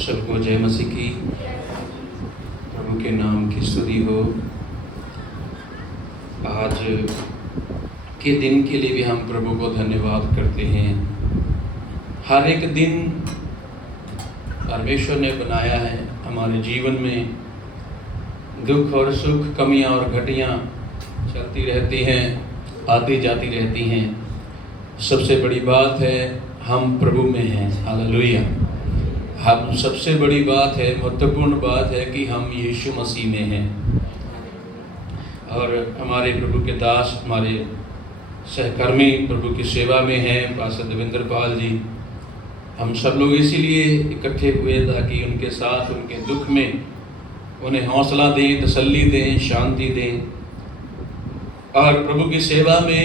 सबको जय मसीह की। प्रभु के नाम की स्तुति हो। आज के दिन के लिए भी हम प्रभु को धन्यवाद करते हैं। हर एक दिन परमेश्वर ने बनाया है। हमारे जीवन में दुख और सुख, कमियां और घटियां चलती रहती हैं, आती जाती रहती हैं। सबसे बड़ी बात है हम प्रभु में हैं। हालेलुया। हम सबसे बड़ी बात है, महत्वपूर्ण बात है कि हम यीशु मसीह में हैं। और हमारे प्रभु के दास, हमारे सहकर्मी प्रभु की सेवा में हैं, पास्टर देवेंद्र पाल जी। हम सब लोग इसीलिए इकट्ठे हुए ताकि उनके साथ उनके दुख में उन्हें हौसला दें, तसल्ली दें, शांति दें और प्रभु की सेवा में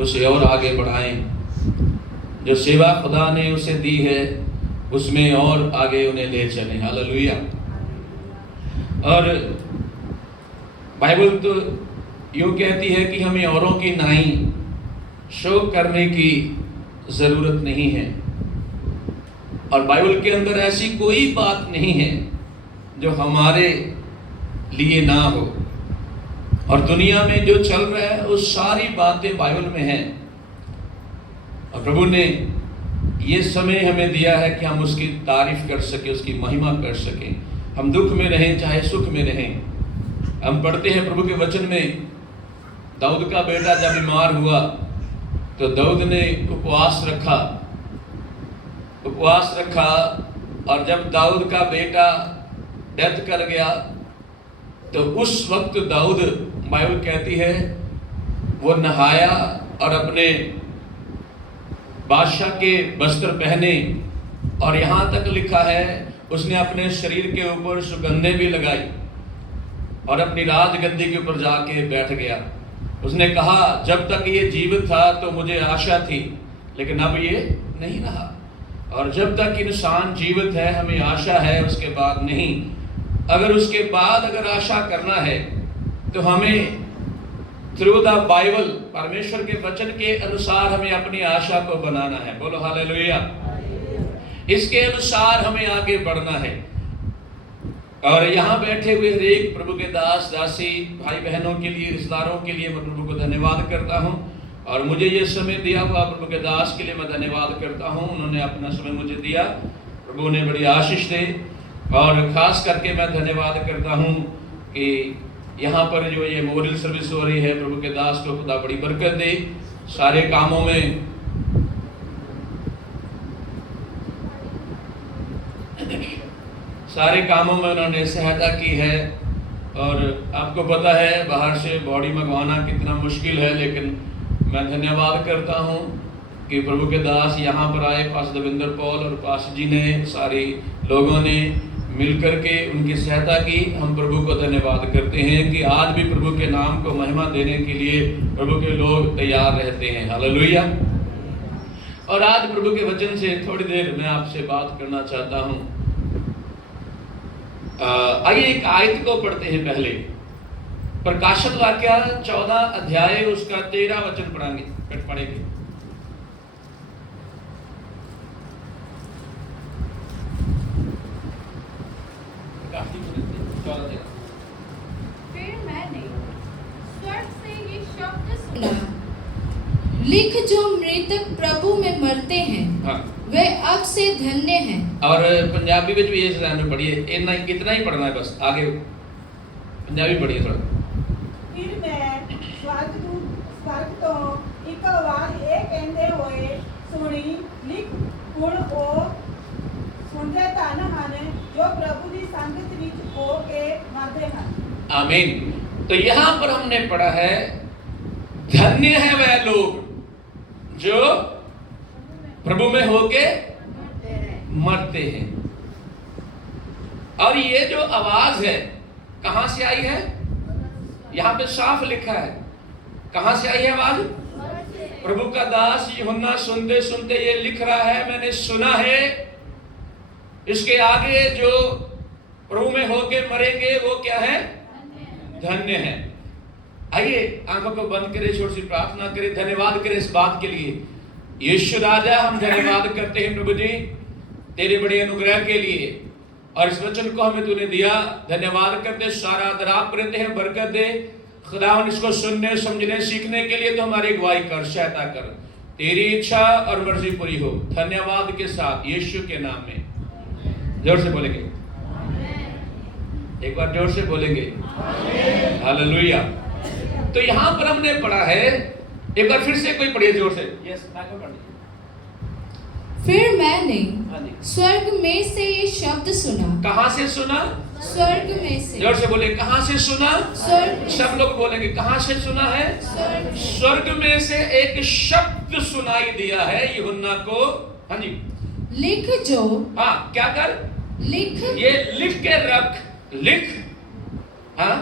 उसे और आगे बढ़ाएं। जो सेवा खुदा ने उसे दी है उसमें और आगे उन्हें ले चलें। हालेलुया। और बाइबल तो यूँ कहती है कि हमें औरों की नाई शोक करने की ज़रूरत नहीं है। और बाइबल के अंदर ऐसी कोई बात नहीं है जो हमारे लिए ना हो। और दुनिया में जो चल रहा है वो सारी बातें बाइबल में हैं। और प्रभु ने ये समय हमें दिया है कि हम उसकी तारीफ कर सकें, उसकी महिमा कर सकें। हम दुख में रहें चाहे सुख में रहें। हम पढ़ते हैं प्रभु के वचन में, दाऊद का बेटा जब बीमार हुआ तो दाऊद ने उपवास रखा और जब दाऊद का बेटा डेथ कर गया तो उस वक्त दाऊद, बाइबल कहती है, वो नहाया और अपने बादशाह के वस्त्र पहने। और यहाँ तक लिखा है उसने अपने शरीर के ऊपर सुगंधें भी लगाई और अपनी राजगद्दी के ऊपर जाके बैठ गया। उसने कहा जब तक ये जीवित था तो मुझे आशा थी, लेकिन अब ये नहीं रहा। और जब तक इंसान जीवित है हमें आशा है, उसके बाद नहीं। अगर उसके बाद अगर आशा करना है तो हमें थ्रू द बाइबल, परमेश्वर के वचन के अनुसार हमें अपनी आशा को बनाना है। बोलो हालेलुया। इसके अनुसार हमें आगे बढ़ना है। और यहाँ बैठे हुए हर एक प्रभु के दास दासी, भाई बहनों के लिए, रिश्तेदारों के लिए मैं प्रभु को धन्यवाद करता हूँ। और मुझे ये समय दिया हुआ प्रभु के दास के लिए मैं धन्यवाद करता हूँ। उन्होंने अपना समय मुझे दिया, प्रभु ने बड़ी आशीष दे। और ख़ास करके मैं धन्यवाद करता हूँ कि यहाँ पर जो ये मेमोरियल सर्विस हो रही है, प्रभु के दास को खुदा बड़ी बरकत दे। सारे कामों में उन्होंने सहायता की है। और आपको पता है बाहर से बॉडी मंगवाना कितना मुश्किल है, लेकिन मैं धन्यवाद करता हूँ कि प्रभु के दास यहाँ पर आए, पास्टर देवेंद्र पॉल और पास्टर जी ने, सारे लोगों ने मिलकर के उनकी सहायता की। हम प्रभु को धन्यवाद करते हैं कि आज भी प्रभु के नाम को महिमा देने के लिए प्रभु के लोग तैयार रहते हैं। हालेलुया। और आज प्रभु के वचन से थोड़ी देर मैं आपसे बात करना चाहता हूँ। आइए एक आयत को पढ़ते हैं। पहले प्रकाशित वाक्य 14 अध्याय उसका 13 वचन पढ़ेंगे। फिर मैंने स्वर्ग से ये शब्द सुना, लिख जो मृतक प्रभु में मरते हैं, हाँ। वे अब से धन्य हैं। और पंजाबी में भी ये ज़रूर पढ़िए। इतना ही पढ़ना है बस, आगे पंजाबी पढ़िए थोड़ा। फिर मैं स्वर्ग तो एक आवाज ये कहते हुए सुनी, लिख हुण ओ सुनते धन हन जो प्रभु की संगत विच हो के मरते हैं। आमीन। तो यहाँ पर हमने पढ़ा है, धन्य है वह लोग जो प्रभु में होके मरते हैं। और ये जो आवाज है कहां से आई है? यहाँ पे साफ लिखा है कहां से आई है आवाज? प्रभु का दास यूहन्ना सुनते सुनते ये लिख रहा है, मैंने सुना है। इसके आगे जो प्रभु में होके मरेंगे वो क्या है? धन्य है। आइए आंखों को बंद करें, छोटी सी प्रार्थना करें, धन्यवाद करें इस बात के लिए। यीशु राजा, हम धन्यवाद करते हैं प्रभु जी तेरे बड़े अनुग्रह के लिए, और इस वचन को हमें तूने दिया, धन्यवाद करते, सारा आदराब करते हैं, बरकत दे खुदावन। इसको सुनने, समझने, सीखने के लिए तो हमारी अगुवाई कर, सहायता कर, तेरी इच्छा और मर्जी पूरी हो। धन्यवाद के साथ यीशु के नाम में जोर से बोलेंगे, एक बार जोर से बोलेंगे हालेलुया। तो यहां पर हमने पढ़ा है, एक बार फिर से कोई पढ़िए जोर से। यस, फिर मैंने स्वर्ग में से ये शब्द सुना। कहां से सुना? स्वर्ग में से। जोर से बोले, कहां से सुना? स्वर्ग। सब लोग बोलेंगे कहां से सुना है? स्वर्ग में से एक शब्द सुनाई दिया है यूहन्ना को। हाँ जी, लिख जो। हाँ, क्या कर? लिख, ये लिख के रख, लिख। हाँ,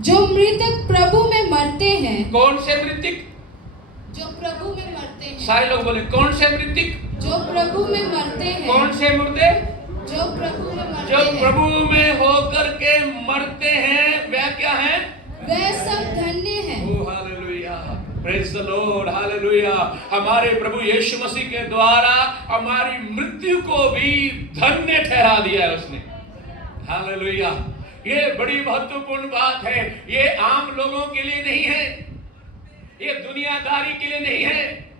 जो मृतक प्रभु में मरते हैं। कौन से मृतक? जो प्रभु में मरते हैं। सारे लोग बोले, कौन से मृतक? जो प्रभु में मरते हैं। कौन से मुर्दे? जो प्रभु में मरते जो हैं। प्रभु में होकर के मरते हैं, वह क्या है? वह सब धन्य हैं। Oh hallelujah, praise the Lord, hallelujah. हमारे प्रभु यीशु मसीह के द्वारा हमारी मृत्यु को भी धन्य ठहरा दिया है उसने। हालेलुया, ये बड़ी महत्वपूर्ण बात है। ये आम लोगों के लिए नहीं है, ये दुनियादारी के लिए नहीं है,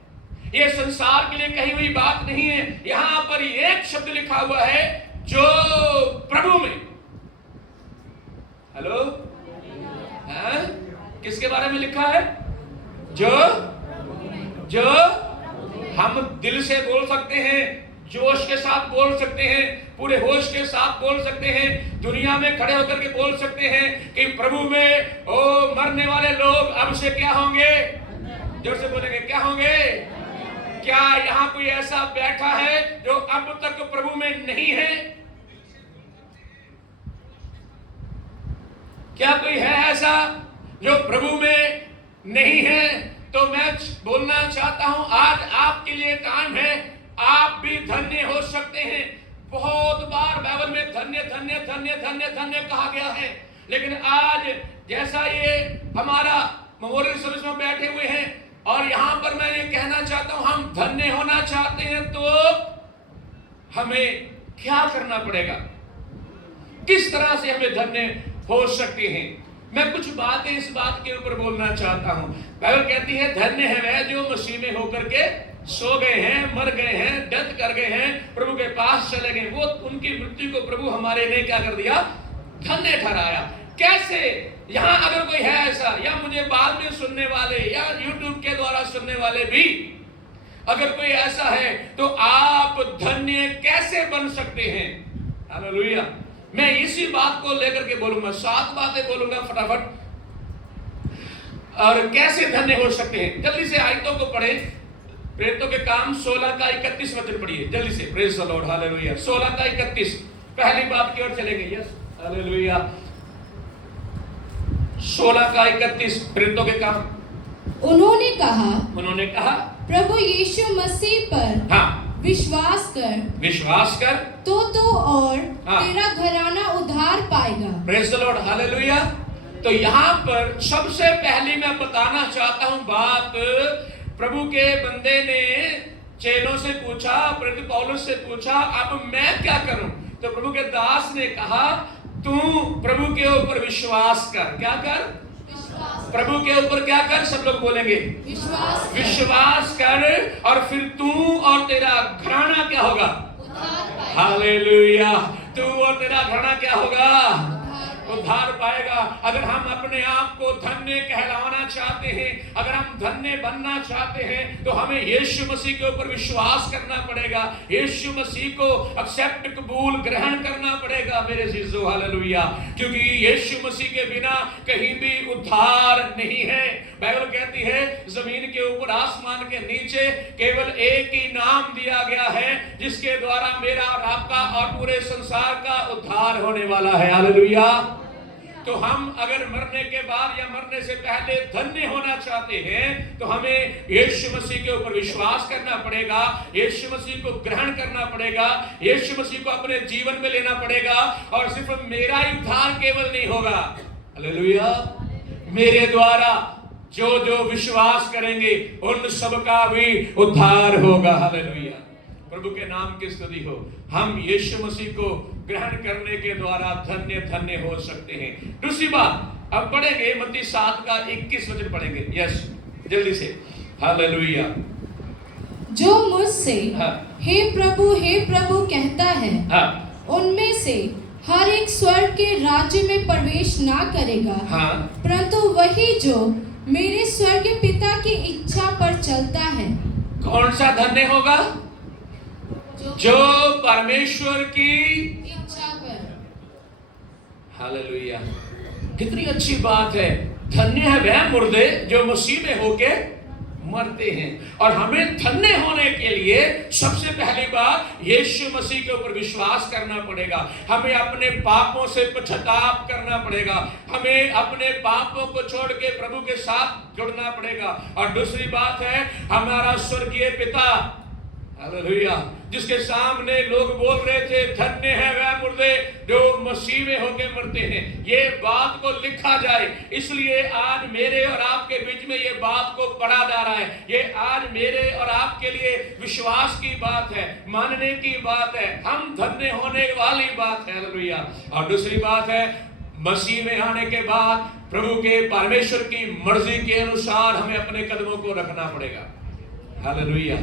ये संसार के लिए कही हुई बात नहीं है। यहां पर एक शब्द लिखा हुआ है, जो प्रभु में। हेलो, हाँ? किसके बारे में लिखा है? जो हम दिल से बोल सकते हैं, जोश के साथ बोल सकते हैं, पूरे होश के साथ बोल सकते हैं, दुनिया में खड़े होकर के बोल सकते हैं कि प्रभु में ओ मरने वाले लोग अब से क्या होंगे? जोर से बोलेंगे, क्या होंगे? क्या यहां कोई ऐसा बैठा है जो अब तक प्रभु में नहीं है? क्या कोई है ऐसा जो प्रभु में नहीं है? तो मैं बोलना चाहता हूं, आज आपके लिए टाइम है, आप भी धन्य हो सकते हैं। बहुत बार बाइबल में धन्य धन्य धन्य धन्य धन्य कहा गया है, लेकिन आज जैसा ये हमारा मेमोरियल सर्विस में बैठे हुए हैं और यहां पर मैं ये कहना चाहता हूं, हम धन्य होना चाहते हैं तो हमें क्या करना पड़ेगा? किस तरह से हमें धन्य हो सकते हैं? मैं कुछ बातें इस बात के ऊपर बोलना चाहता हूं। बाइबल कहती है, धन्य है वह जो मसीह में होकर के सो गए हैं, मर गए हैं, डेथ कर गए हैं, प्रभु के पास चले गए। वो उनकी मृत्यु को प्रभु हमारे लिए क्या कर दिया? धन्य ठहराया। कैसे? यहां अगर कोई है ऐसा, या मुझे बाद में सुनने वाले या यूट्यूब के द्वारा सुनने वाले भी अगर कोई ऐसा है, तो आप धन्य कैसे बन सकते हैं? हालेलुया। मैं इसी बात को लेकर के बोलूंगा, 7 बातें बोलूंगा फटाफट, और कैसे धन्य हो सकते हैं। जल्दी से आयतों को पढ़े। प्रेरितों के काम 16 का 31 वचन पढ़िए जल्दी से। Praise the Lord, hallelujah. 16 का 31 पहली बात की ओर चलेंगे। Yes, hallelujah. 16 का 31 प्रेरितों के काम। उन्होंने कहा प्रभु यीशु मसीह पर हाँ विश्वास कर तो और तेरा घराना उद्धार पाएगा। Praise the Lord, hallelujah. तो यहाँ पर सबसे पहली मैं बताना चाहता हूँ बात, प्रभु के बंदे ने चेलों से पूछा, प्रेरित पौलुस से पूछा, अब मैं क्या करूं? तो प्रभु के दास ने कहा, तू प्रभु के ऊपर विश्वास कर। क्या कर? प्रभु के ऊपर क्या कर? सब लोग बोलेंगे विश्वास कर, और फिर तू और तेरा घराना क्या होगा? हालेलुया। तू और तेरा घराना क्या होगा? उद्धार पाएगा। अगर हम अपने आप को धन्य कहलाना चाहते हैं, अगर हम धन्य बनना चाहते हैं, तो हमें यीशु मसीह के ऊपर विश्वास करना पड़ेगा, यीशु मसीह को एक्सेप्ट, कबूल, ग्रहण करना पड़ेगा मेरे जीजो, हालेलुया। क्योंकि यीशु मसीह के बिना कहीं भी उद्धार नहीं है। बाइबल कहती है, जमीन के ऊपर, आसमान के नीचे केवल एक ही नाम दिया गया है जिसके द्वारा मेरा और आपका और पूरे संसार का उद्धार होने वाला है, हालेलुया। तो हम अगर मरने के बाद या मरने से पहले धन्य होना चाहते हैं, तो हमें यीशु मसीह के ऊपर विश्वास करना पड़ेगा, यीशु मसीह को ग्रहण करना पड़ेगा, यीशु मसीह को अपने जीवन में लेना पड़ेगा। और सिर्फ मेरा ही उद्धार केवल नहीं होगा, हालेलुया, मेरे द्वारा जो जो विश्वास करेंगे उन सबका भी उद्धार होगा, हालेलुया। प्रभु के नाम की स्तुति हो। हम यीशु मसीह को ग्रहण करने के द्वारा धन्य धन्य हो सकते हैं। दूसरी बात, अब पढ़ेंगे मत्ती 7 का 21 वचन पढ़ेंगे। यस, जल्दी से। हालेलुया। जो मुझसे हाँ। हे प्रभु कहता है, हाँ। उनमें से हर एक स्वर्ग के राज्य में प्रवेश ना करेगा, हाँ। परंतु वही जो मेरे स्वर्गीय पिता की इच्छा पर चलता है। कौन सा धन्य होगा? जो परमेश्वर की इच्छा पर। हालेलुया। कितनी अच्छी बात है। धन्य है वह मुर्दे जो मसीह में होके मरते हैं। और हमें धन्य होने के लिए सबसे पहली बात यीशु मसीह के ऊपर विश्वास करना पड़ेगा। हमें अपने पापों से पश्चाताप करना पड़ेगा। हमें अपने पापों को छोड़ के प्रभु के साथ जुड़ना पड़ेगा। और दूसरी बात है, हमारा स्वर्गीय पिता, हालेलुया, जिसके सामने लोग बोल रहे थे धन्य है वह मुर्दे जो मसीह में होके मरते हैं, ये बात को लिखा जाए। इसलिए आज मेरे और आपके बीच में ये बात को पढ़ा जा रहा है। ये आज मेरे और आपके लिए विश्वास की बात है, मानने की बात है, हम धन्य होने वाली बात है। हालेलुया। और दूसरी बात है, मसीह में आने के बाद प्रभु के परमेश्वर की मर्जी के अनुसार हमें अपने कदमों को रखना पड़ेगा। हालेलुया।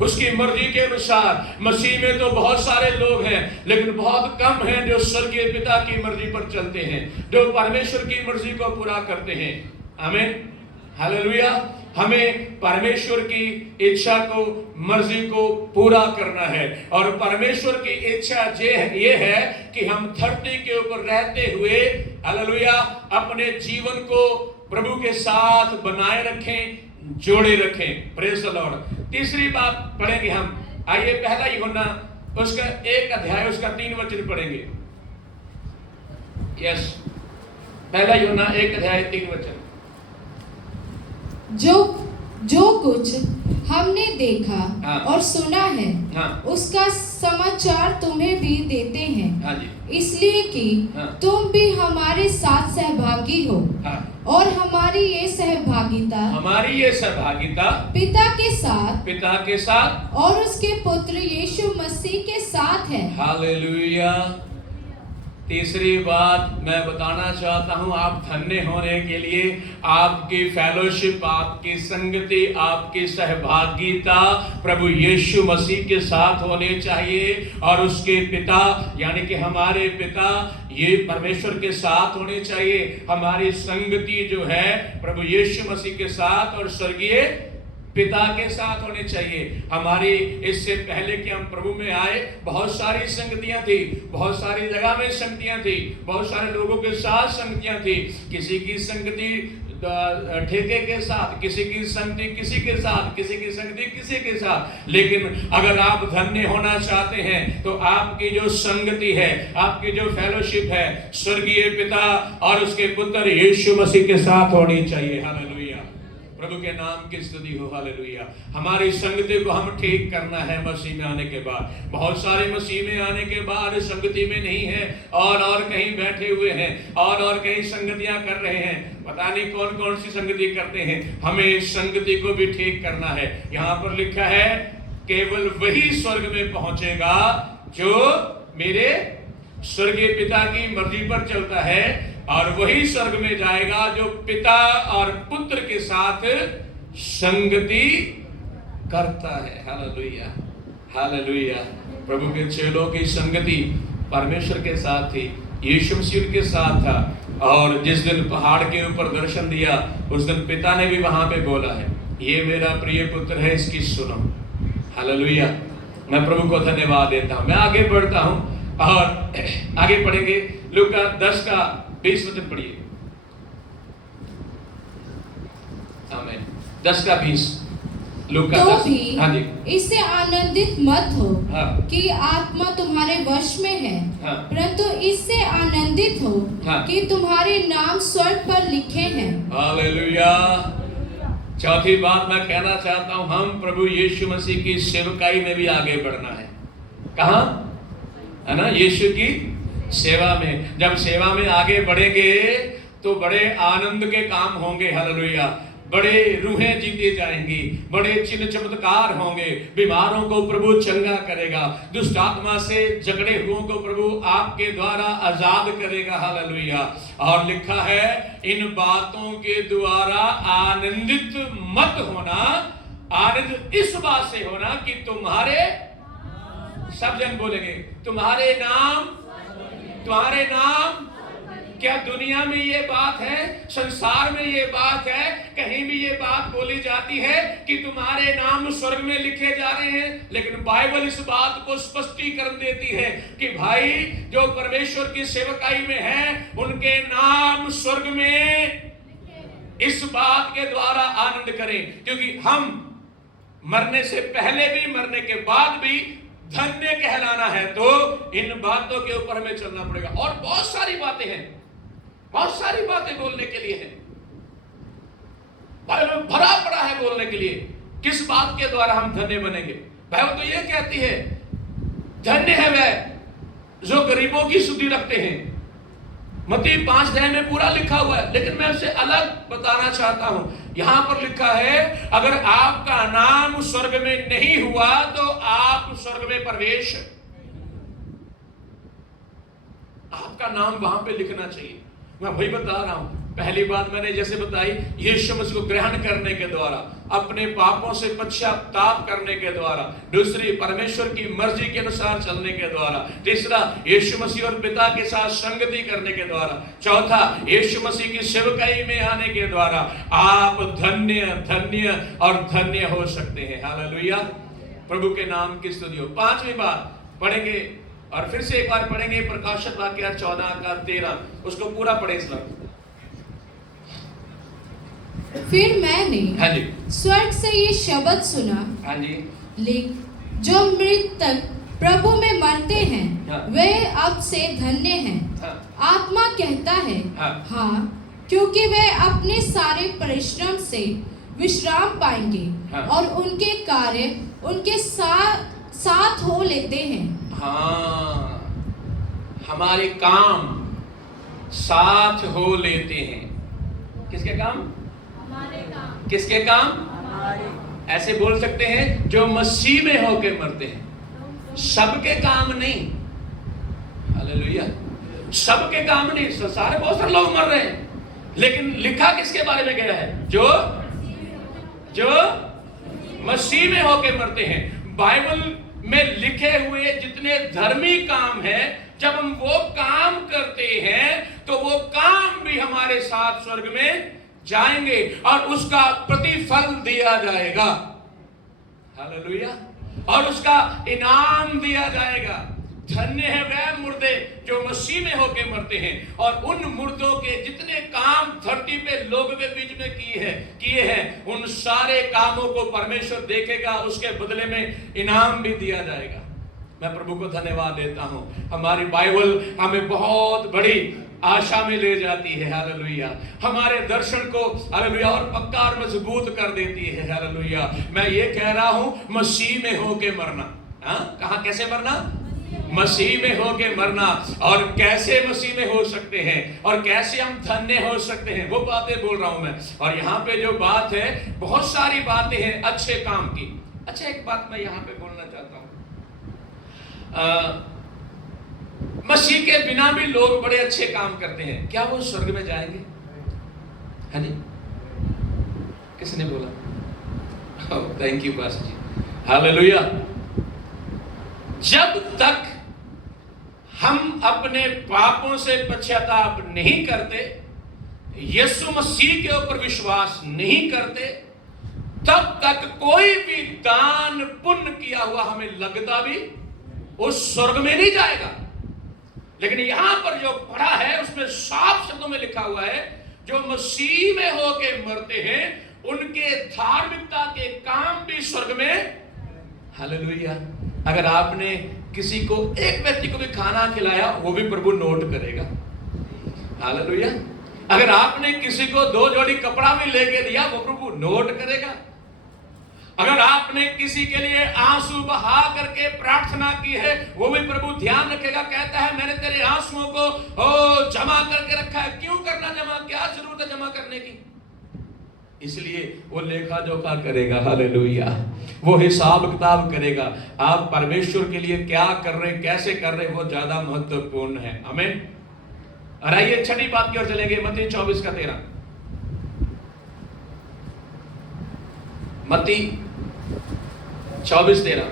उसकी मर्जी के अनुसार। मसीह में तो बहुत सारे लोग हैं, लेकिन बहुत कम हैं जो स्वर्गीय पिता की मर्जी पर चलते हैं, जो परमेश्वर की मर्जी को पूरा करते हैं। आमीन। हालेलुया। हमें परमेश्वर की इच्छा को, मर्जी को पूरा करना है। और परमेश्वर की इच्छा ये है कि हम धरती के ऊपर रहते हुए, हालेलुया, अपने जीवन को प्रभु के साथ बनाए रखें, जोड़े रखें। Praise the Lord. तीसरी बात पढ़ेंगे हम। आइए पहला यूहन्ना उसका 1 अध्याय उसका 3 वचन पढ़ेंगे। यस, पहला यूहन्ना 1 अध्याय 3 वचन। जो कुछ हमने देखा हाँ। और सुना है, हाँ। उसका समाचार तुम्हें भी देते हैं। हाँ जी। इसलिए कि हाँ। तुम भी हमारे साथ सहभागी हो। हाँ। और हमारी ये सहभागिता पिता के साथ और उसके पुत्र यीशु मसीह के साथ है। हालेलुया। तीसरी बात मैं बताना चाहता हूं, आप धन्य होने के लिए आपकी फेलोशिप, आपकी संगति, आपकी सहभागिता प्रभु यीशु मसीह के साथ होने चाहिए। और उसके पिता यानी कि हमारे पिता ये परमेश्वर के साथ होने चाहिए। हमारी संगति जो है प्रभु यीशु मसीह के साथ और स्वर्गीय पिता के साथ होने चाहिए। हमारी इससे पहले कि हम प्रभु में आए बहुत सारी संगतियां थी, बहुत सारी जगह में संगतियां थी, बहुत सारे लोगों के साथ संगतियां थी। किसी की संगति ठेके के साथ, किसी की संगति किसी के साथ, किसी की संगति किसी के साथ। लेकिन अगर आप धन्य होना चाहते हैं तो आपकी जो संगति है, आपकी जो फेलोशिप है स्वर्गीय पिता और उसके पुत्र यीशु मसीह के साथ होनी चाहिए। हालेलुया। प्रभु के नाम की स्तुति हो। हालेलुया। हमारी संगति को हम ठीक करना है मसीह में आने के बाद। बहुत सारे मसीह में आने के बाद संगति में नहीं है और कहीं बैठे हुए हैं और कहीं संगतियां कर रहे हैं। पता नहीं कौन कौन सी संगति करते हैं। हमें संगति को भी ठीक करना है। यहाँ पर लिखा है केवल वही स्वर्ग में पहुंचेगा जो मेरे स्वर्गीय पिता की मर्जी पर चलता है, और वही स्वर्ग में जाएगा जो पिता और पुत्र के साथ संगति करता है। हालेलुया। हालेलुया। प्रभु के चेलों की संगति परमेश्वर के साथ थी, यीशु मसीह के साथ था। और जिस दिन पहाड़ के ऊपर दर्शन दिया उस दिन पिता ने भी वहां पे बोला है, ये मेरा प्रिय पुत्र है, इसकी सुनो। हालेलुया। मैं प्रभु को धन्यवाद देता हूं। मैं आगे बढ़ता हूं और आगे पढ़ेंगे। लूका 10 का 20 वचन पढ़िए। आमीन। 10 का 20 लूका तो 10। भी हाँ जी। इससे आनंदित मत हो हाँ। कि आत्मा तुम्हारे वश में है, हाँ। परंतु इससे आनंदित हो हाँ। कि तुम्हारे नाम स्वर्ग पर लिखे हैं। हालेलुया। चौथी बात मैं कहना चाहता हूं, हम प्रभु यीशु मसीह की सेवकाई में भी आगे बढ़ना है। कहां? है ना, यीशु की सेवा में। जब सेवा में आगे बढ़ेंगे तो बड़े आनंद के काम होंगे। हालेलुया। बड़े रूहें जीते जाएंगी, बड़े चिन्ह चमत्कार होंगे, बीमारों को प्रभु चंगा करेगा, दुष्ट आत्मा से जकड़े हुओं को प्रभु आपके द्वारा आजाद करेगा। हालेलुया। और लिखा है इन बातों के द्वारा आनंदित मत होना, आनंद इस बात से होना कि तुम्हारे, सब जन बोलेंगे तुम्हारे नाम। क्या दुनिया में ये बात है, संसार में ये बात है, कहीं भी ये बात बोली जाती है कि तुम्हारे नाम स्वर्ग में लिखे जा रहे हैं? लेकिन बाइबल इस बात को स्पष्टीकरण देती है कि भाई जो परमेश्वर की सेवकाई में है उनके नाम स्वर्ग में इस बात के द्वारा आनंद करें, क्योंकि हम मरने से पहले भी मरने के बाद भी धन्य कहलाना है तो इन बातों के ऊपर हमें चलना पड़ेगा। और बहुत सारी बातें हैं, बहुत सारी बातें बोलने के लिए है, बाइबल भरा पड़ा है बोलने के लिए। किस बात के द्वारा हम धन्य बनेंगे? बाइबल तो यह कहती है धन्य है वह जो गरीबों की सुधि रखते हैं। मत्ती 5 अध्याय में पूरा लिखा हुआ है, लेकिन मैं उसे अलग बताना चाहता हूं। यहां पर लिखा है अगर आपका नाम स्वर्ग में नहीं हुआ तो आप स्वर्ग में प्रवेश, आपका नाम वहां पे लिखना चाहिए। मैं वही बता रहा हूं। पहली बात मैंने जैसे बताई, यीशु मसीह को ग्रहण करने के द्वारा, अपने पापों से पश्चाताप करने के द्वारा। दूसरी, परमेश्वर की मर्जी के अनुसार चलने के द्वारा। तीसरा, यीशु मसीह और पिता के साथ संगति करने के द्वारा। चौथा, यीशु मसीह की सेवकाई में आने के द्वारा आप धन्य धन्य और धन्य हो सकते हैं। हालेलुया, प्रभु के नाम की स्तुति हो। पांचवी बात पढ़ेंगे और फिर से एक बार पढ़ेंगे प्रकाशित वाक्य 14:13, उसको पूरा पढ़े इस वक्त। फिर मैंने हाँ जी, स्वर्ग से ये शब्द सुना, हाँ जी, लिख जो मृतक प्रभु में मरते हैं हाँ, वे अब से धन्य हैं। हाँ, आत्मा कहता है हाँ, क्योंकि वे अपने सारे परिश्रम से विश्राम पाएंगे हाँ, और उनके कार्य उनके साथ हो लेते हैं। हाँ, हमारे काम साथ हो लेते हैं। किसके काम? किसके काम? ऐसे बोल सकते हैं जो मसीह में होके मरते हैं। सबके काम नहीं। हालेलुया, सबके काम नहीं। संसार में बहुत सारे लोग मर रहे हैं, लेकिन लिखा किसके बारे में गया है? जो मसीह में होके मरते हैं। बाइबल में लिखे हुए जितने धर्मी काम हैं, जब हम वो काम करते हैं तो वो काम भी हमारे साथ स्वर्ग में जाएंगे और उसका प्रतिफल दिया जाएगा। हालेलुया, और उसका इनाम दिया जाएगा। धन्य है वह मुर्दे जो मसीह में होके मरते हैं और उन मुर्दों के जितने काम धरती पे लोगों के बीच में किए हैं उन सारे कामों को परमेश्वर देखेगा, उसके बदले में इनाम भी दिया जाएगा। मैं प्रभु को धन्यवाद देता हूं। हमारी बाइबल हमें बहुत बड़ी आशा में ले जाती है। हालेलुया, हमारे दर्शन को हालेलुया और पक्का और मजबूत कर देती है। हालेलुया, मैं ये कह रहा हूं मसीह में होके मरना। कहां कैसे मरना? मसीह में होके मरना। और कैसे मसीह में हो सकते हैं और कैसे हम धन्य हो सकते हैं, वो बातें बोल रहा हूं मैं। और यहाँ पे जो बात है, बहुत सारी बातें हैं अच्छे काम की। अच्छा, एक बात मैं यहाँ पे बोलना चाहता हूं। मसीह के बिना भी लोग बड़े अच्छे काम करते हैं, क्या वो स्वर्ग में जाएंगे? हाँ जी, किसने बोला? Thank you pastor ji. Hallelujah, जब तक हम अपने पापों से पश्चाताप नहीं करते, यीशु मसीह के ऊपर विश्वास नहीं करते, तब तक कोई भी दान पुण्य किया हुआ हमें लगता भी उस स्वर्ग में नहीं जाएगा। लेकिन यहां पर जो पढ़ा है उसमें साफ शब्दों में लिखा हुआ है, जो मसीह में होके मरते हैं उनके धार्मिकता के काम भी स्वर्ग में। हालेलुया, अगर आपने किसी को, एक व्यक्ति को भी खाना खिलाया, वो भी प्रभु नोट करेगा। हालेलुया, अगर आपने किसी को 2 जोड़ी कपड़ा भी लेके दिया, वो प्रभु नोट करेगा। अगर आपने किसी के लिए आंसू बहा करके प्रार्थना की है, वो भी प्रभु ध्यान रखेगा। कहता है मैंने तेरे आंसुओं को जमा करके रखा है। क्यों करना जमा? क्या जरूरत है जमा करने की? इसलिए वो लेखा जोखा करेगा, हालेलुया, वो हिसाब किताब करेगा। आप परमेश्वर के लिए क्या कर रहे, कैसे कर रहे, वो ज्यादा महत्वपूर्ण है। आमीन। और आइए छठी बात की ओर चलेंगे, मत्ती 24:13। मत्ती 24:13।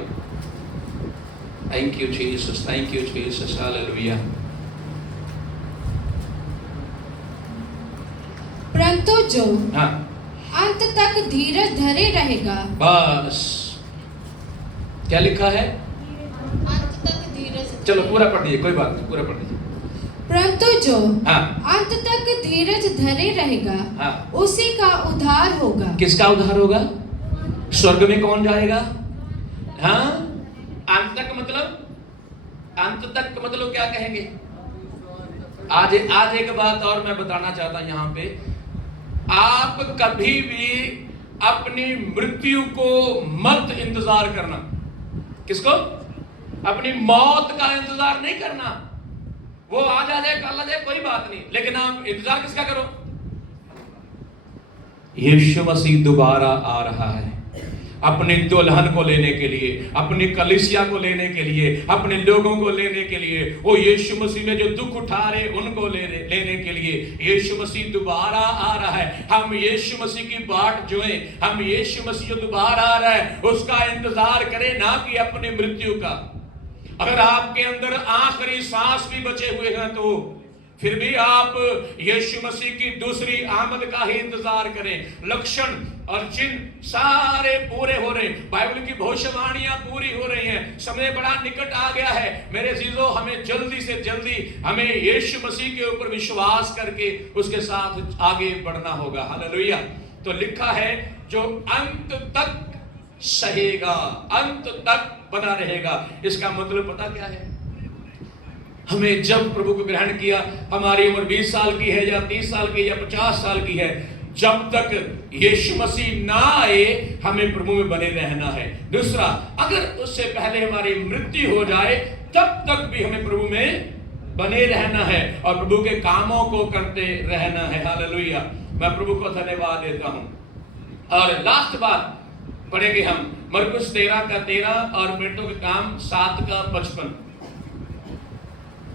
Thank you Jesus, thank you Jesus, hallelujah. परंतु जो हाँ, अंत तक धीरज धरे रहेगा। बस क्या लिखा है? अंत तक धीरज। चलो पूरा पढ़ दीजिए, कोई बात नहीं, पूरा पढ़ दीजिए। परंतु जो हाँ, अंत तक धीरज धरे रहेगा, हाँ, उसी का उद्धार होगा। किसका उद्धार होगा? स्वर्ग में कौन जाएगा? हाँ, अंत तक मतलब, अंत तक मतलब क्या कहेंगे? आज एक बात और मैं बताना चाहता हूं यहाँ पे, आप कभी भी अपनी मृत्यु को मत इंतजार करना। किसको? अपनी मौत का इंतजार नहीं करना। वो आज आ जाए, कल आ जाए, कोई बात नहीं, लेकिन आप इंतजार किसका करो? यीशु मसीह दोबारा आ रहा है अपने दुल्हन को लेने के लिए, अपनी कलीसिया को लेने के लिए, अपने लोगों को लेने के लिए। वो यीशु मसीह में जो दुख उठा रहे उनको लेने के लिए यीशु मसीह दोबारा आ रहा है। हम यीशु मसीह की बाट जोएं, हम यीशु मसीह जो दोबारा आ रहा है उसका इंतजार करें, ना कि अपनी मृत्यु का। अगर आपके अंदर आखिरी सांस भी बचे हुए हैं तो फिर भी आप यीशु मसीह की दूसरी आमद का ही इंतजार करें। लक्षण और चिन्ह सारे पूरे हो रहे, बाइबल की भविष्यवाणियां पूरी हो रही हैं, समय बड़ा निकट आ गया है। मेरे जीजों, हमें जल्दी से जल्दी हमें यीशु मसीह के ऊपर विश्वास करके उसके साथ आगे बढ़ना होगा। हालेलुया। तो लिखा है जो अंत तक सहेगा, अंत तक बना रहेगा। इसका मतलब पता क्या है? हमें जब प्रभु को ग्रहण किया, हमारी उम्र 20 साल की है या 30 साल की या 50 साल की है, जब तक यीशु मसीह ना आए हमें प्रभु में बने रहना है। दूसरा, अगर उससे पहले हमारी मृत्यु हो जाए तब तक भी हमें प्रभु में बने रहना है और प्रभु के कामों को करते रहना है। हालेलुया। मैं प्रभु को धन्यवाद देता हूं। और लास्ट बात पढ़ेंगे हम, मरकुस 13:13 और प्रेरितों के काम 7:55।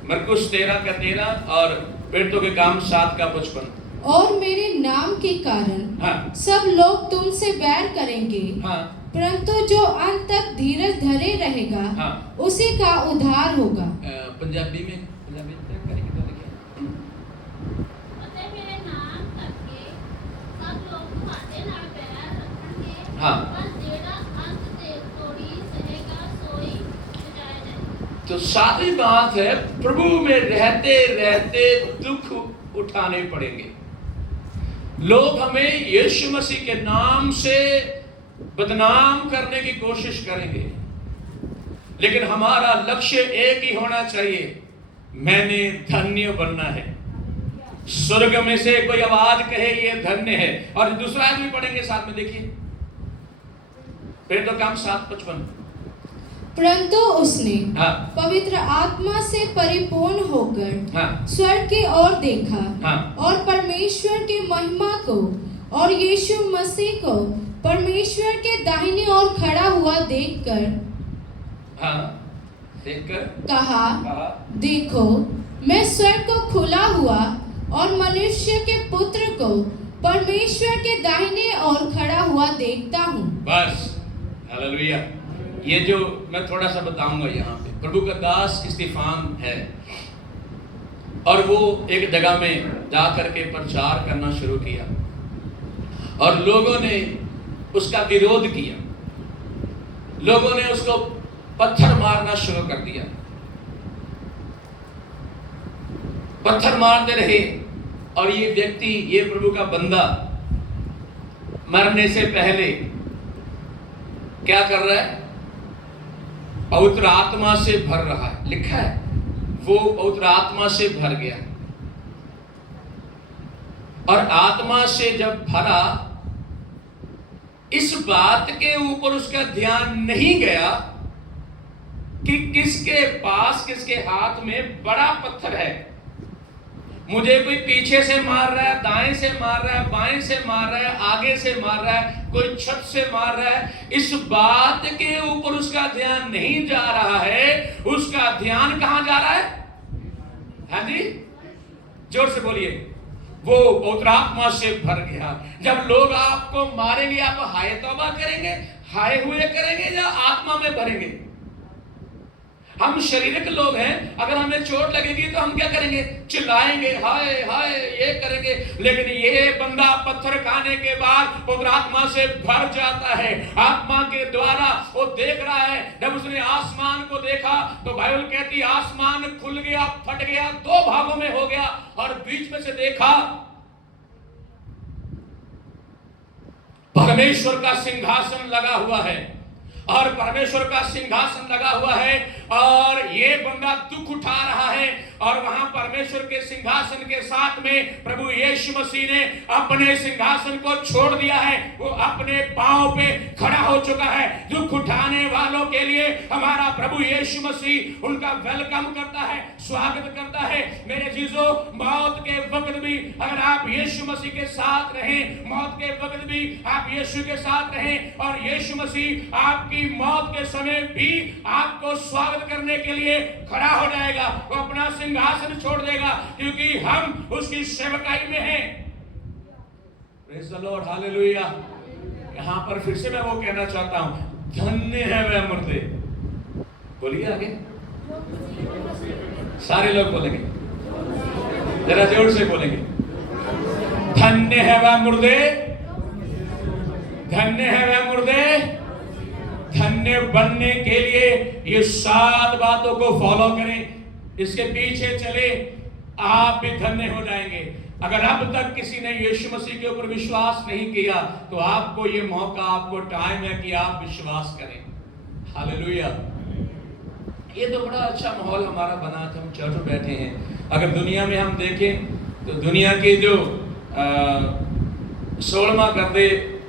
मरकुस 13:13 और प्रेरितों के काम 7:55। और मेरे नाम के कारण हाँ, सब लोग तुमसे बैर करेंगे, हाँ, परंतु जो अंत तक धीरज धरे रहेगा, हाँ, उसी का उद्धार होगा। पंजाबी में क्या करेंगे तो लिखिए। ਅਤੇ ਮੇਰੇ ਨਾਮ ਕਰਕੇ ਸਭ ਲੋਕ ਤੁਹਾਡੇ ਨਾਲ ਪਿਆਰ ਰੱਖਣਗੇ, हाँ, ਪਰ ਜਿਹੜਾ ਅੰਤ ਤੇ ਤੋੜੀ ਸਹੇਗਾ ਸੋਈ ਬਚਾਇਆ ਜਾਏਗਾ। तो सारी बात है, प्रभु में रहते रहते दुख उठाने पड़ेंगे। लोग हमें यीशु मसीह के नाम से बदनाम करने की कोशिश करेंगे, लेकिन हमारा लक्ष्य एक ही होना चाहिए, मैंने धन्य बनना है। स्वर्ग में से कोई आवाज कहे ये धन्य है। और दूसरा भी पढ़ेंगे साथ में, देखिए फिर तो काम 7:55। परंतु उसने हाँ, पवित्र आत्मा से परिपूर्ण होकर हाँ, स्वर्ग की ओर देखा, हाँ, और परमेश्वर की महिमा को और यीशु मसीह को परमेश्वर के दाहिनी ओर खड़ा हुआ देखकर हाँ, देखकर कहा, कहा, देखो मैं स्वर्ग को खुला हुआ और मनुष्य के पुत्र को परमेश्वर के दाहिने ओर खड़ा हुआ देखता हूँ। बस। हालेलुया। ये जो मैं थोड़ा सा बताऊंगा यहाँ पे, प्रभु का दास स्तिफान है और वो एक जगह में जा करके प्रचार करना शुरू किया और लोगों ने उसका विरोध किया, लोगों ने उसको पत्थर मारना शुरू कर दिया, पत्थर मारते रहे। और ये व्यक्ति, ये प्रभु का बंदा मरने से पहले क्या कर रहा है? पवित्र आत्मा से भर रहा है। लिखा है वो पवित्र आत्मा से भर गया, और आत्मा से जब भरा, इस बात के ऊपर उसका ध्यान नहीं गया कि किसके पास, किसके हाथ में बड़ा पत्थर है। मुझे कोई पीछे से मार रहा है, दाएं से मार रहा है, बाएं से मार रहा है, आगे से मार रहा है, कोई छत से मार रहा है, इस बात के ऊपर उसका ध्यान नहीं जा रहा है। उसका ध्यान कहां जा रहा है? हाँ जी, जोर से बोलिए। वो पवित्र आत्मा से भर गया। जब लोग आपको मारेंगे, आप हाय तौबा करेंगे, हाय हुए करेंगे या आत्मा में भरेंगे? हम शारीरिक लोग हैं, अगर हमें चोट लगेगी तो हम क्या करेंगे? चिल्लाएंगे, हाय हाय, ये करेंगे। लेकिन ये बंदा पत्थर खाने के बाद पवित्र आत्मा से भर जाता है। आत्मा के द्वारा वो देख रहा है। जब उसने आसमान को देखा तो बाइबल कहती आसमान खुल गया, फट गया, दो भागों में हो गया, और बीच में से देखा परमेश्वर का सिंहासन लगा हुआ है, और परमेश्वर का सिंहासन लगा हुआ है, और ये बंदा दुख उठा रहा है। और वहां परमेश्वर के सिंहासन के साथ में प्रभु यीशु मसीह ने अपने सिंहासन को छोड़ दिया है। वो अपने पांव पे खड़ा हो चुका है। दुख उठाने वालों के लिए हमारा प्रभु यीशु मसीह उनका वेलकम करता है, स्वागत करता है। मेरे जीजों, मौत के वक्त भी अगर आप यीशु मसीह के साथ रहें, मौत के वक्त भी आप यीशु के साथ रहें, और यीशु मसीह आपकी मौत के समय भी आपको स्वागत करने के लिए खड़ा हो जाएगा। वो अपना सिंहासन छोड़ देगा, क्योंकि हम उसकी सेवकाई में हैं। Praise the Lord, hallelujah. यहां पर फिर से मैं वो कहना चाहता हूं, धन्य है वह मुर्दे। बोलिए आगे, सारे लोग बोलेंगे, जरा जोर से बोलेंगे, धन्य है वह मुर्दे, धन्य है वह मुर्दे। धन्य बनने के लिए ये 7 बातों को फॉलो करें, इसके पीछे चले, आप भी धन्य हो जाएंगे। अगर अब तक किसी ने यीशु मसीह के ऊपर विश्वास नहीं किया तो आपको ये मौका, आपको टाइम है कि आप विश्वास करें। हालेलुया। ये तो बड़ा अच्छा माहौल हमारा बना था, हम चर्च में बैठे हैं। अगर दुनिया में हम देखें तो दुनिया के जो 16वां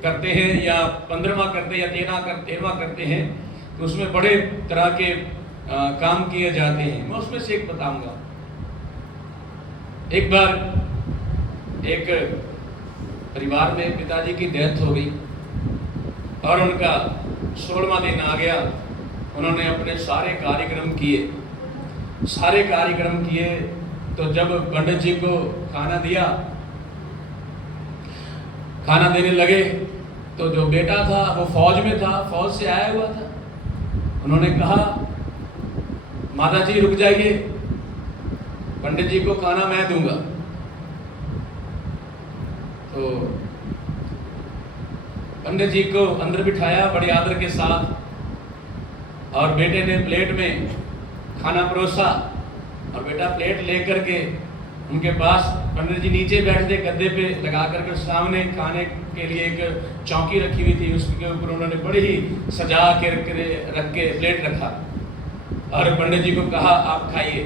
करते हैं या 15वां करते या 13वां करते हैं, तो उसमें बड़े तरह के काम किए जाते हैं। मैं उसमें से एक बताऊंगा। एक बार एक परिवार में पिताजी की डेथ हो गई और उनका 16वां दिन आ गया। उन्होंने अपने सारे कार्यक्रम किए। तो जब पंडित जी को खाना दिया, खाना देने लगे, तो जो बेटा था वो फौज में था, फौज से आया हुआ था। उन्होंने कहा, माता जी रुक जाइए, पंडित जी को खाना मैं दूंगा। तो पंडित जी को अंदर बिठाया बड़े आदर के साथ, और बेटे ने प्लेट में खाना परोसा, और बेटा प्लेट लेकर के उनके पास, पंडित जी नीचे बैठते गद्दे पे लगा करके, सामने खाने के लिए एक चौकी रखी हुई थी, उसके ऊपर उन्होंने बड़ी ही सजा के रख के प्लेट रखा, और पंडित जी को कहा आप खाइए।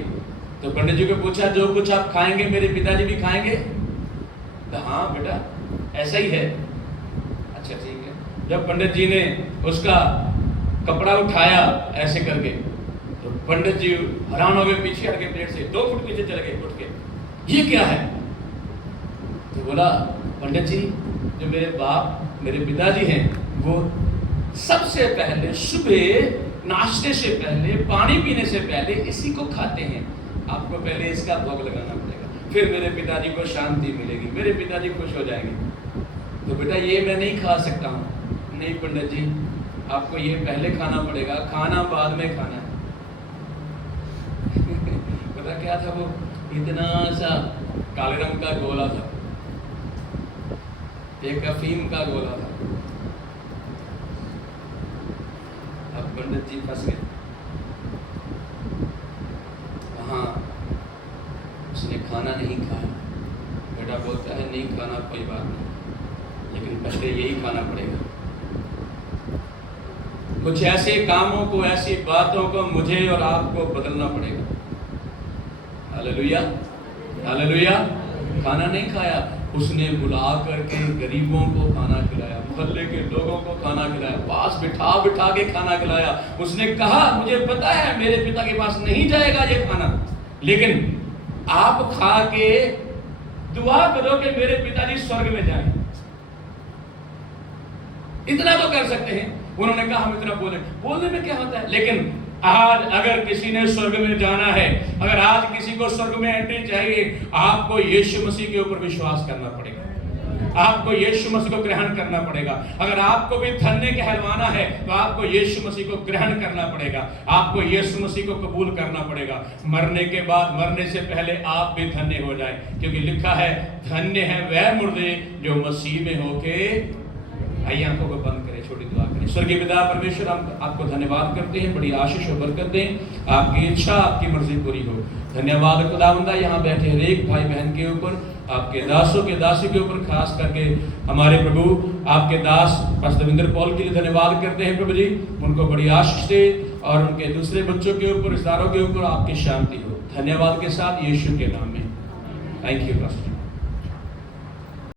तो पंडित जी को पूछा, जो कुछ आप खाएंगे मेरे पिताजी भी खाएंगे? तो हाँ बेटा ऐसा ही है। अच्छा ठीक है। जब पंडित जी ने उसका कपड़ा उठाया ऐसे करके, तो पंडित जी हैरान हो गए, पीछे हट गए, प्लेट से 2 फुट पीछे चले गए उठ के, ये क्या है? तो बोला, पंडित जी जो मेरे पिताजी हैं, वो सबसे पहले सुबह नाश्ते से पहले, पानी पीने से पहले इसी को खाते हैं। आपको पहले इसका भोग लगाना पड़ेगा, फिर मेरे पिताजी को शांति मिलेगी, मेरे पिताजी खुश हो जाएंगे। तो बेटा ये मैं नहीं खा सकता हूँ। नहीं पंडित जी, आपको ये पहले खाना पड़ेगा, खाना बाद में खाना है। पता क्या था वो? इतना सा काले रंग का गोला था, एक अफीम का गोला था। अब पंडित जी फंस गए। हाँ, उसने खाना नहीं खाया। बेटा बोलता है नहीं खाना कोई बात नहीं, लेकिन पहले यही खाना पड़ेगा। कुछ ऐसे कामों को, ऐसी बातों को मुझे और आपको बदलना पड़ेगा। Hallelujah, hallelujah. खाना नहीं खाया, उसने बुला करके गरीबों को खाना खिलाया, मोहल्ले के लोगों को खाना खिलाया, पास बिठा बिठा के खाना खिलाया। उसने कहा, मुझे पता है मेरे पिता के पास नहीं जाएगा ये खाना, लेकिन आप खा के दुआ करो कि मेरे पिताजी स्वर्ग में जाएं। इतना तो कर सकते हैं। उन्होंने कहा हम इतना बोलने में क्या होता है। लेकिन आज अगर किसी ने स्वर्ग में जाना है, अगर आज किसी को स्वर्ग में एंट्री चाहिए, आपको यीशु मसीह के ऊपर विश्वास करना पड़ेगा, आपको यीशु मसीह को ग्रहण करना पड़ेगा। अगर आपको भी धन्य कहलवाना है तो आपको यीशु मसीह को ग्रहण करना पड़ेगा, आपको यीशु मसीह को कबूल करना पड़ेगा। मरने के बाद, मरने से पहले आप भी धन्य हो जाए, क्योंकि लिखा है धन्य है वह मुर्दे जो मसीह में होके। आइए आंखों को बंद करें, छोटी दुआ करें। स्वर्गीय पिता परमेश्वर, हम आपको धन्यवाद करते हैं, बड़ी आशीष और बरकत दें, आपकी इच्छा आपकी मर्जी पूरी हो। धन्यवाद खुदावंदा, यहाँ बैठे हर एक भाई बहन के ऊपर, आपके दासों के दासी के ऊपर, खास करके हमारे प्रभु आपके दास पास्टर रविंद्र पॉल के लिए धन्यवाद करते हैं प्रभु जी। उनको बड़ी आशीष दे और उनके दूसरे बच्चों के ऊपर, रिश्तेदारों के ऊपर आपकी शांति हो। धन्यवाद के साथ यीशु के नाम में, थैंक यू पास्टर।